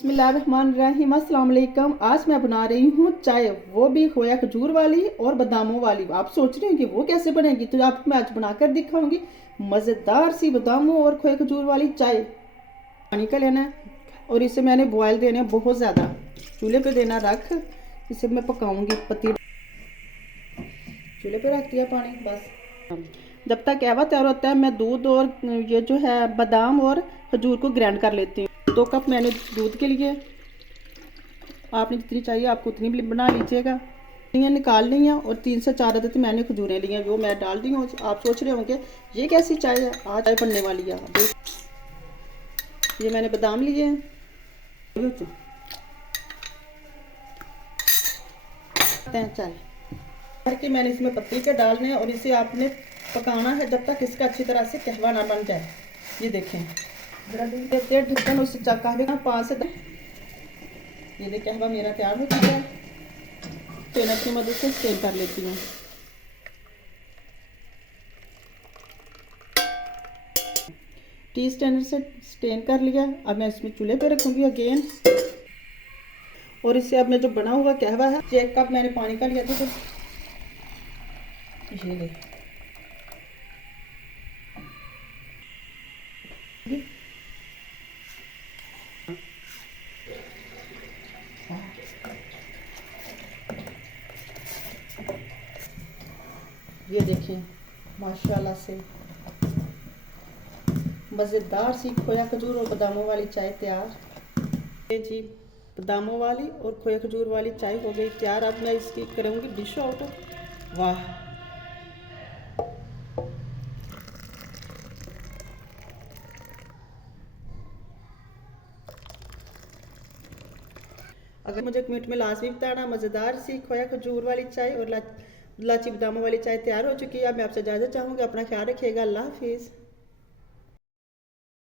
बिस्मिल्लाहिर्रहमानिर्रहीम, अस्सलाम वालेकुम। आज मैं बना रही हूँ चाय, वो भी खोया खजूर वाली और बादामों वाली। आप सोच रहे हो कि वो कैसे बनेगी, तो आपको मैं आज बनाकर दिखाऊंगी मज़ेदार सी बादामों और खोया खजूर वाली चाय। पानी का लेना है और इसे मैंने बॉयल देना है बहुत ज़्यादा। चूल्हे पे देना रख, इसे मैं पकाऊंगी। पतीले चूल्हे पे रख दिया पानी। बस जब तक कहवा तैयार होता है मैं दूध और ये जो है बादाम और खजूर को ग्राइंड कर लेती हूँ। 2 कप मैंने दूध के लिए, आपने जितनी चाहिए आपको उतनी भी बना लीजिएगा। ये निकाल ली हैं और 3 से 4 अदद मैंने खजूरें ली हैं, वो मैं डाल दी हूँ। आप सोच रहे होंगे ये कैसी चाय है, आज चाय बनने वाली है। ये मैंने बादाम लिए हैं, चाय करके मैंने इसमें पत्ती के डालने हैं और इसे आपने पकाना है जब तक इसका अच्छी तरह से कहवा ना बन जाए। ये देखें जरा देते हैं ढक्कन, उस कहवे का 5 से 10। ये देख कहवा मेरा तैयार हो चुका है। स्ट्रेनर की मदद से स्ट्रेन कर लेती हूँ। टी स्ट्रेनर से स्ट्रेन कर लिया। अब मैं इसमें चूल्हे पे रखूँगी अगेन। और इसे अब मैं जो बना हुआ कहवा है, 1 कप मैंने पानी का लिया था, तो ये ले ये देखें माशाल्लाह से मज़ेदार सी खोया खजूर और बादामों वाली चाय तैयार। ये जी बादामों वाली और खोया खजूर वाली चाय हो गई तैयार। अब मैं इसकी करूँगी डिश आउट। वाह, अगर मुझे कमेंट में लाजमी बताना। मज़ेदार सी खोया खजूर वाली चाय और लाची बादामों वाली चाय तैयार हो चुकी है। अब मैं आपसे इजाज़त चाहूँगी। अपना ख्याल रखिएगा। अल्लाह हाफिज़।